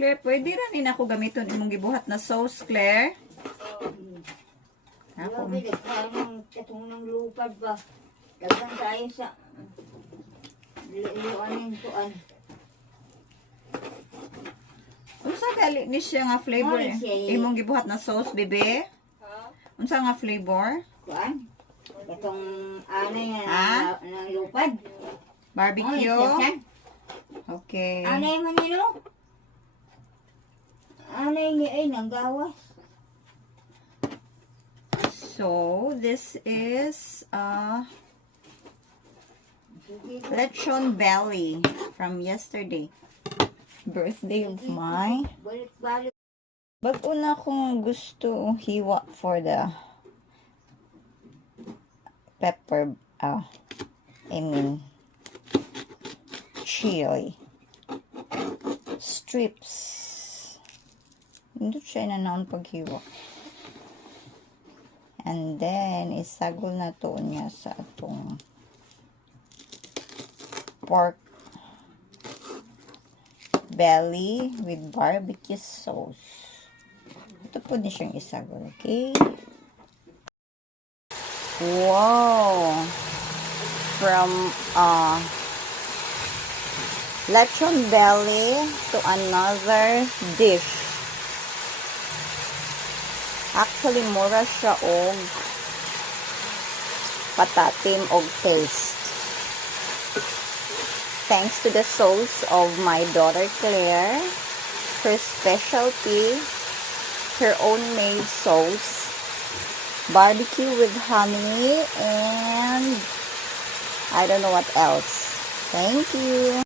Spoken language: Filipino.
Claire, pwede rin ako gamiton imong gibuhat na sauce, Claire. Ako. Grabe, parang katong lupad ba. Dagan tayo sa liwanin tuan. Unsa gali ni siya nga flavor? Ay, siya. Imong gibuhat na sauce, bebe? Unsa nga flavor? Kuan. Katong anay Ha? nga lupad. Barbecue? Ay, Okay. anay man nilo. Anay ni ay nanggawas. So, this is lechon belly from yesterday. Birthday of my Balik-balik. bago na kung gusto hiwa for the pepper, I mean, chili strips. Hindi siya na naon paghiwa. And then, isagol na to niya sa atong pork belly with barbecue sauce. Ito po din siyang isagol, okay? Wow! From lechon belly to another dish. Actually, mura siya og patatim og taste. Thanks to the sauce of my daughter Claire, her specialty, her own made sauce, barbecue with honey, and I don't know what else. Thank you.